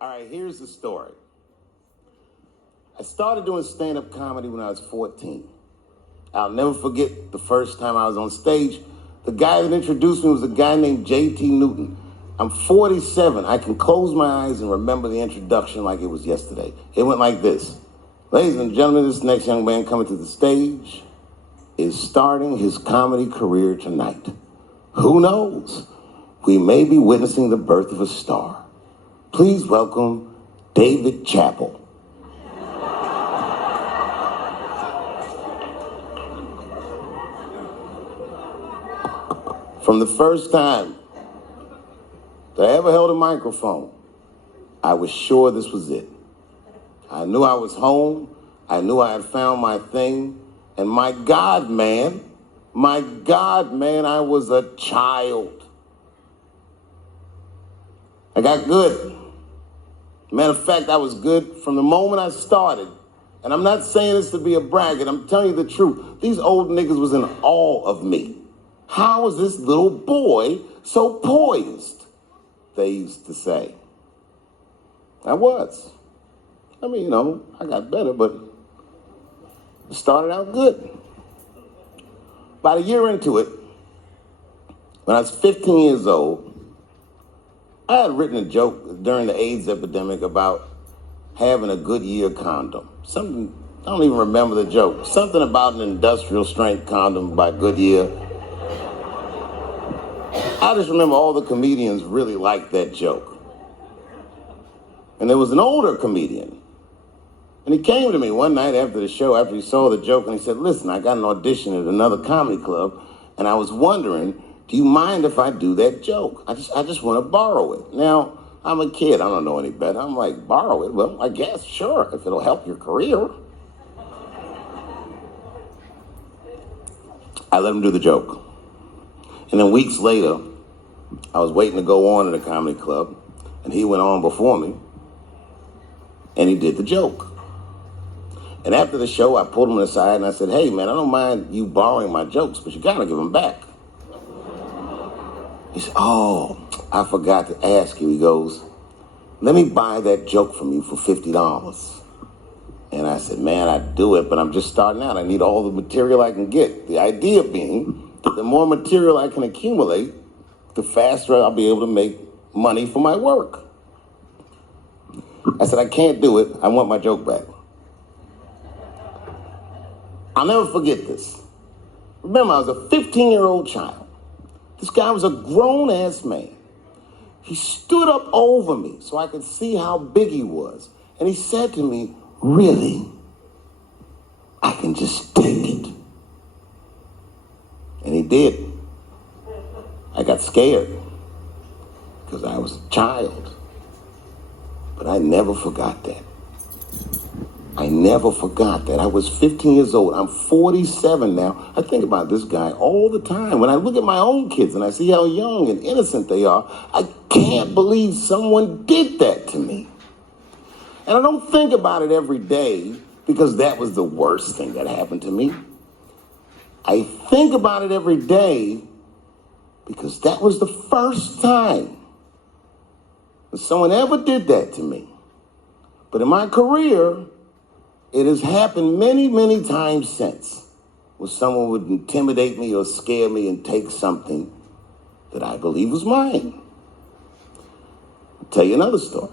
All right, here's the story. I started doing stand-up comedy when I was 14. I'll never forget the first time I was on stage. The guy that introduced me was a guy named J.T. Newton. I'm 47. I can close my eyes and remember the introduction like it was yesterday. It went like this. Ladies and gentlemen, this next young man coming to the stage is starting his comedy career tonight. Who knows? We may be witnessing the birth of a star. Please welcome David Chappelle. From the first time that I ever held a microphone, I was sure this was it. I knew I was home. I knew I had found my thing. And my God, man, I was a child. I got good. Matter of fact, I was good from the moment I started. And I'm not saying this to be a braggart. I'm telling you the truth. These old niggas was in awe of me. How is this little boy so poised? They used to say. I was. I mean, you know, I got better, but it started out good. About a year into it, when I was 15 years old, I had written a joke during the AIDS epidemic about having a Goodyear condom. Something, I don't even remember the joke. Something about an industrial strength condom by Goodyear. I just remember all the comedians really liked that joke. And there was an older comedian. And he came to me one night after the show, after he saw the joke, and he said, listen, I got an audition at another comedy club, and I was wondering, do you mind if I do that joke? I just want to borrow it. Now, I'm a kid. I don't know any better. I'm like, borrow it? Well, I guess, sure, if it'll help your career. I let him do the joke. And then weeks later, I was waiting to go on at a comedy club, and he went on before me, and he did the joke. And after the show, I pulled him aside and I said, hey, man, I don't mind you borrowing my jokes, but you gotta give them back. He said, oh, I forgot to ask you. He goes, let me buy that joke from you for $50. And I said, man, I'd do it, but I'm just starting out. I need all the material I can get. The idea being, the more material I can accumulate, the faster I'll be able to make money for my work. I said, I can't do it. I want my joke back. I'll never forget this. Remember, I was a 15-year-old child. This guy was a grown-ass man. He stood up over me so I could see how big he was. And he said to me, really? I can just take it. And he did. I got scared because I was a child. But I never forgot that. I never forgot that. I was 15 years old. I'm 47 now. I think about this guy all the time. When I look at my own kids and I see how young and innocent they are, I can't believe someone did that to me. And I don't think about it every day because that was the worst thing that happened to me. I think about it every day because that was the first time that someone ever did that to me. But in my career, it has happened many, many times since, where someone would intimidate me or scare me and take something that I believe was mine. I'll tell you another story.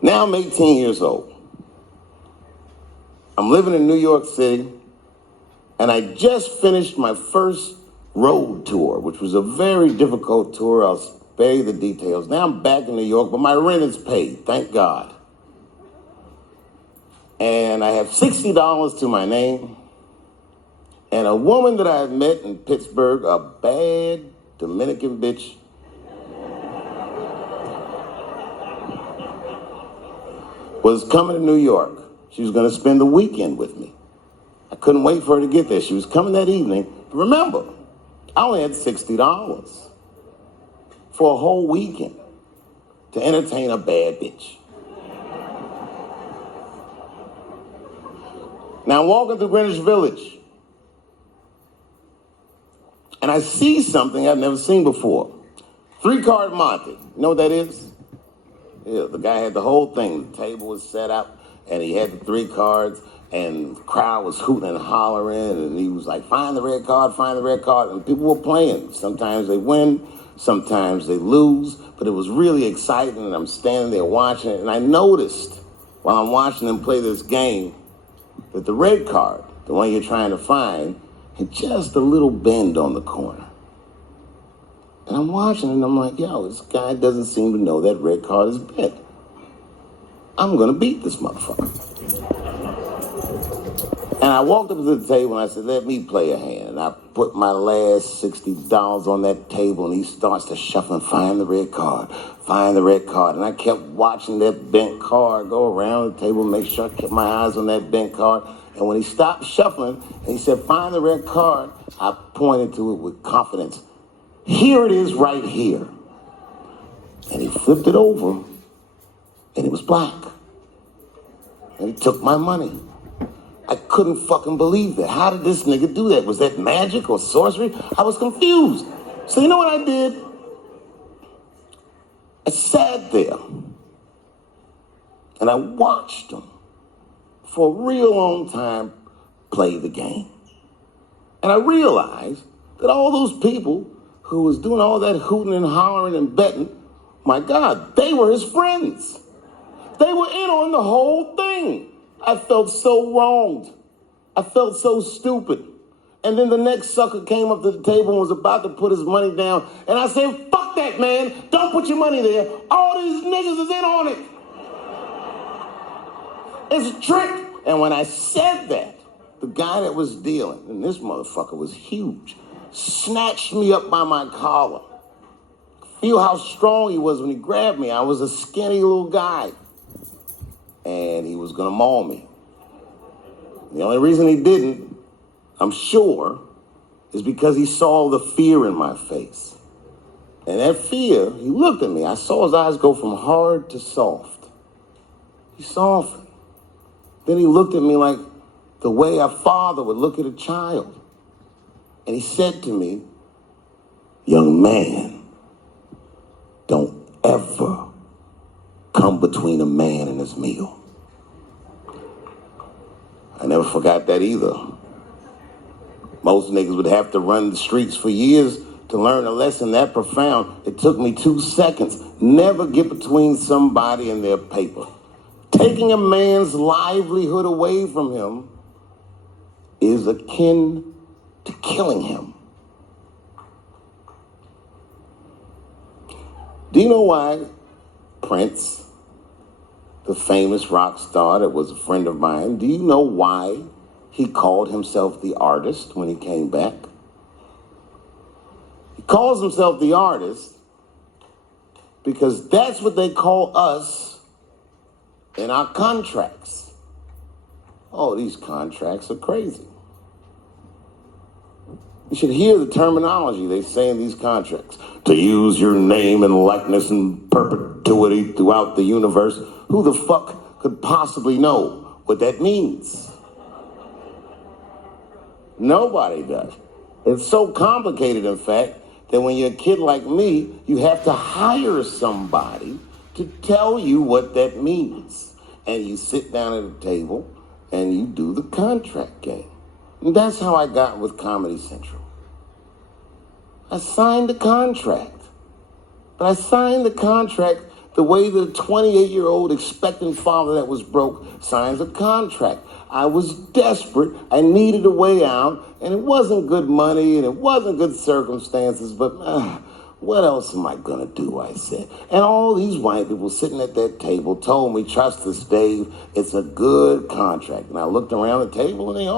Now I'm 18 years old. I'm living in New York City, and I just finished my first road tour, which was a very difficult tour. I'll spare you the details. Now I'm back in New York, but my rent is paid, thank God. And I have $60 to my name. And a woman that I had met in Pittsburgh, a bad Dominican bitch, was coming to New York. She was going to spend the weekend with me. I couldn't wait for her to get there. She was coming that evening. But remember, I only had $60 for a whole weekend to entertain a bad bitch. Now I'm walking through Greenwich Village, and I see something I've never seen before. 3-card Monte. You know what that is? Yeah, the guy had the whole thing. The table was set up, and he had the 3 cards, and the crowd was hooting and hollering, and he was like, find the red card, find the red card. And people were playing. Sometimes they win, sometimes they lose, but it was really exciting, and I'm standing there watching it, and I noticed while I'm watching them play this game that the red card, the one you're trying to find, had just a little bend on the corner. And I'm watching it, and I'm like, yo, this guy doesn't seem to know that red card is bent. I'm going to beat this motherfucker. And I walked up to the table, and I said, let me play a hand. And I put my last $60 on that table, and he starts to shuffle and find the red card, find the red card. And I kept watching that bent card go around the table, make sure I kept my eyes on that bent card. And when he stopped shuffling, and he said, find the red card, I pointed to it with confidence. Here it is right here. And he flipped it over, and it was black. And he took my money. I couldn't fucking believe that. How did this nigga do that? Was that magic or sorcery? I was confused. So you know what I did? I sat there, and I watched him for a real long time play the game. And I realized that all those people who was doing all that hooting and hollering and betting, my God, they were his friends. They were in on the whole thing. I felt so wronged. I felt so stupid. And then the next sucker came up to the table and was about to put his money down. And I said, fuck that, man. Don't put your money there. All these niggas is in on it. It's a trick. And when I said that, the guy that was dealing, and this motherfucker was huge, snatched me up by my collar. Feel how strong he was when he grabbed me. I was a skinny little guy. And he was gonna maul me. The only reason he didn't, I'm sure, is because he saw the fear in my face. And that fear, he looked at me. I saw his eyes go from hard to soft. He softened. Then he looked at me like the way a father would look at a child. And he said to me, young man, don't ever come between a man and his meal. I never forgot that either. Most niggas would have to run the streets for years to learn a lesson that profound. It took me 2 seconds. Never get between somebody and their paper. Taking a man's livelihood away from him is akin to killing him. Do you know why Prince, the famous rock star that was a friend of mine, do you know why he called himself the artist when he came back? He calls himself the artist because that's what they call us in our contracts. Oh, these contracts are crazy. You should hear the terminology they say in these contracts. To use your name and likeness in perpetuity throughout the universe. Who the fuck could possibly know what that means? Nobody does. It's so complicated, in fact, that when you're a kid like me, you have to hire somebody to tell you what that means. And you sit down at a table and you do the contract game. And that's how I got with Comedy Central. I signed the contract. But I signed the contract the way that a 28-year-old expectant father that was broke signs a contract. I was desperate. I needed a way out. And it wasn't good money and it wasn't good circumstances. But what else am I going to do, I said. And all these white people sitting at that table told me, trust us, Dave, it's a good contract. And I looked around the table and they all